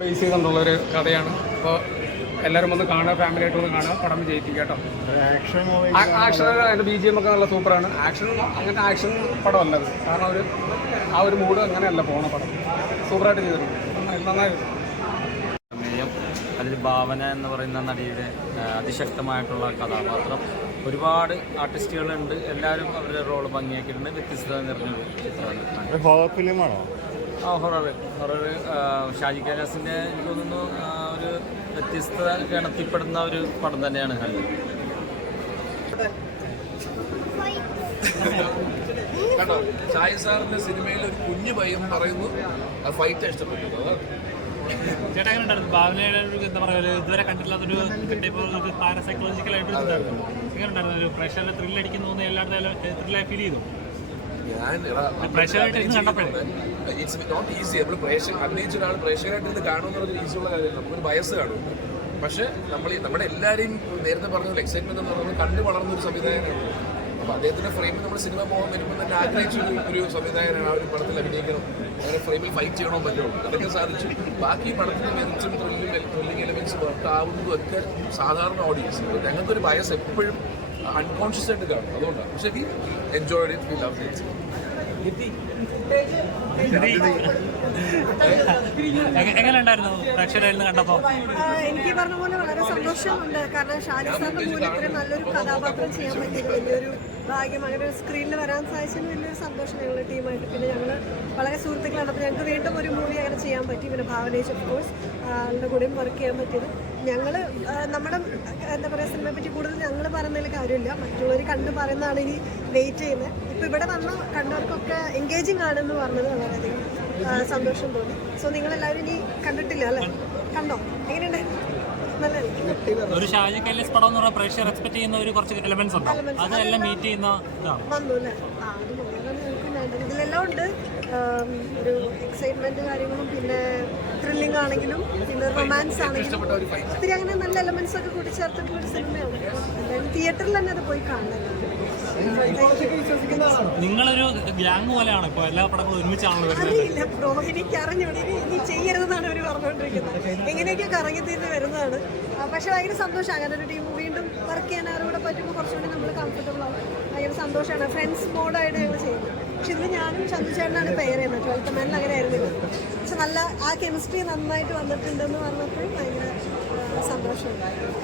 Base ചെയ്തുകൊണ്ടുള്ളൊരു കഥയാണ്. അപ്പോൾ എല്ലാവരും ഒന്ന് കാണുക, ഫാമിലി ആയിട്ട് ഒന്ന് കാണുക, പടം വിജയിപ്പിക്കുക കേട്ടോ. ആക്ഷൻ അതിൻ്റെ BGM ഒക്കെ നല്ല സൂപ്പറാണ്. അങ്ങനത്തെ ആക്ഷൻ പടമല്ല അത്, കാരണം ആ ഒരു മൂഡ് അങ്ങനെയല്ല പോണ പടം. സൂപ്പറായിട്ട് ചെയ്തിട്ടുണ്ട്, നന്നായിരുന്നു. അതിൽ ഭാവന എന്ന് പറയുന്ന നടിയുടെ അതിശക്തമായിട്ടുള്ള കഥാപാത്രം. ഒരുപാട് ആർട്ടിസ്റ്റുകളുണ്ട്, എല്ലാവരും അവരുടെ റോള് ഭംഗിയാക്കിയിട്ടുണ്ട്. വ്യത്യസ്തത നിറഞ്ഞൊരു ചിത്രമാണ്. ഹൊറർ ഷാജി കൈലാസിൻ്റെ എനിക്ക് തോന്നുന്നു ഒരു വ്യത്യസ്തത ഗണത്തിൽപ്പെടുന്ന ഒരു പടം തന്നെയാണ് കണ്ടത്. കണ്ടോ, ഷാജി സാറിന്റെ സിനിമയിൽ ഒരു കുഞ്ഞു പയ്യൻ പറയുന്നു ആ ഫൈറ്റ് ഇഷ്ടപ്പെട്ടു. ചേട്ടാ എങ്ങനെ ഉണ്ടായിരുന്നു ഭാവനയുടെ ഒരു എന്താ പറയുക ഇതുവരെ കണ്ടിട്ടില്ലാത്തൊരു ഒരു പാരസൈക്കോളജിക്കൽ ആയിട്ട് എങ്ങനെ ഉണ്ടായിരുന്നു? ഒരു പ്രഷറിൽ ത്രില്ലടിക്കുന്നു തോന്നുന്നു, എല്ലായിടത്തും ത്രില്ലായി ഫീൽ ചെയ്തു. It's not easy. നമ്മൾ അഭിനയിച്ച ഒരാൾ പ്രേക്ഷകരായിട്ട് ഇത് കാണുമെന്നുള്ളത് ഈസിയുള്ള കാര്യമാണ്. നമുക്കൊരു വയസ്സ് കാണും. പക്ഷെ നമ്മുടെ എല്ലാവരെയും നേരത്തെ പറഞ്ഞ എക്സൈറ്റ്മെന്റ് എന്ന് പറയുന്നത് കണ്ടു വളർന്ന ഒരു സംവിധായകനാണ്. അപ്പോൾ അദ്ദേഹത്തിന്റെ ഫ്രെയിമിൽ നമ്മൾ സിനിമ പോകാൻ വരുമ്പോൾ തന്നെ ആഗ്രഹിച്ച ഒരു സംവിധായകനാണ്. ആ ഒരു പടത്തിൽ അഭിനയിക്കണം, അങ്ങനെ ഫ്രെയിമിൽ ഫൈറ്റ് ചെയ്യണോ പറ്റുള്ളൂ, അതൊക്കെ സാധിച്ചു. ബാക്കി പടത്തിന്റെ മെറിറ്റും ത്രില്ലിംഗ് എലമെന്റ്സ് വർക്ക് ആവുന്നതും ഒക്കെ സാധാരണ ഓഡിയൻസ്. ഞങ്ങൾക്കൊരു വയസ്സ് എപ്പോഴും അൺകോൺഷ്യസ് ആയിട്ട് കാണും, അതുകൊണ്ടാണ്. പക്ഷേ we enjoyed it, we loved it. എങ്ങനെ ഉണ്ടായിരുന്നു പ്രേക്ഷകരായിരുന്നു കണ്ടപ്പോൾ? എനിക്ക് പറഞ്ഞ പോലെ വളരെ സന്തോഷമുണ്ട്. കാരണം ഷാജി സാറിന്റെ കൂടെ ഇത്രയും നല്ലൊരു കഥാപാത്രം ചെയ്യാൻ പറ്റിയത് വലിയൊരു ഭാഗ്യം. അങ്ങനെ ഒരു സ്ക്രീനിൽ വരാൻ സാധിച്ചതിന് വലിയൊരു സന്തോഷം ഞങ്ങളുടെ ടീമായിട്ട്. പിന്നെ ഞങ്ങൾ വളരെ സുഹൃത്തുക്കളാണ്. അപ്പോൾ ഞങ്ങൾക്ക് വീണ്ടും ഒരു മൂവി അങ്ങനെ ചെയ്യാൻ പറ്റി. പിന്നെ ഭാവനേജ് ഓഫ് കോഴ്സ് ആളുടെ കൂടെയും വർക്ക് ചെയ്യാൻ പറ്റിയത്. ഞങ്ങൾ നമ്മുടെ എന്താ പറയുക സിനിമയെ പറ്റി കൂടുതൽ ഞങ്ങൾ പറയുന്നതിൽ കാര്യമില്ല, മറ്റുള്ളവർ കണ്ട് പറയുന്നതാണ് ഇനി വെയിറ്റ് ചെയ്യുന്നത്. ഇപ്പോൾ ഇവിടെ വന്ന കണ്ടവർക്കൊക്കെ എൻഗേജിങ് ആണെന്ന് പറഞ്ഞത് വളരെയധികം സന്തോഷം തോന്നി. സോ നിങ്ങളെല്ലാവരും ഇനി കണ്ടിട്ടില്ല അല്ലേ? കണ്ടോ? എങ്ങനെയുണ്ടായിരുന്നു? ഒരു ഷാജി കൈലാസ് പടം എന്ന് പറഞ്ഞാൽ പ്രേക്ഷകർ എക്സ്പെക്ട് ചെയ്യുന്ന ഒരു കുറച്ച് എലമെന്റ്സ് ഉണ്ട്, അതെല്ലാം മീറ്റ് ചെയ്യുന്ന വന്നു അല്ലേ? ഇതിലെല്ലാം ഉണ്ട്. ഒരു എക്സൈറ്റ്മെന്റ് കാര്യങ്ങളും പിന്നെ ത്രില്ലിംഗ് ആണെങ്കിലും പിന്നെ റൊമാൻസ് ആണെങ്കിലും ഒത്തിരി അങ്ങനെ നല്ല എലമെന്റ്സ് ഒക്കെ കൂടി ചേർത്തിട്ടുള്ള ഒരു സിനിമയാണ്. എന്തായാലും തിയേറ്ററിൽ തന്നെ അത് പോയി കാണുന്നത്. നിങ്ങളൊരു ഗ്യാങ് പോലെയാണ് ഇപ്പോൾ എല്ലാ പടങ്ങളും ഒരുമിച്ചാണല്ലോ? അറിയില്ല ബ്രോ, എനിക്ക് അറിഞ്ഞൂടെ. ഇനി ചെയ്യരുതെന്നാണ് അവർ പറഞ്ഞുകൊണ്ടിരിക്കുന്നത്. എങ്ങനെയൊക്കെ കറങ്ങി തീർന്ന് വരുന്നതാണ്. പക്ഷെ ഭയങ്കര സന്തോഷം അങ്ങനെ ഒരു ടീം വീണ്ടും വർക്ക് ചെയ്യാൻ ആരോടെ പറ്റുമ്പോൾ കുറച്ചുകൂടി നമ്മൾ കംഫർട്ടബിൾ ആവും. ഭയങ്കര സന്തോഷമാണ്. ഫ്രണ്ട്സ് മോഡായിട്ട് ഞങ്ങൾ ചെയ്യുന്നത്. പക്ഷെ ഇതിൽ ഞാനും ചന്ദ്രചേട്ടനാണ് പെയർ ചെയ്യുന്നത്. 12th Man അങ്ങനെ ആയിരുന്നില്ല. പക്ഷെ നല്ല ആ കെമിസ്ട്രി നന്നായിട്ട് വന്നിട്ടുണ്ടെന്ന് പറഞ്ഞപ്പോൾ ഭയങ്കര സന്തോഷമുണ്ടായിരുന്നു.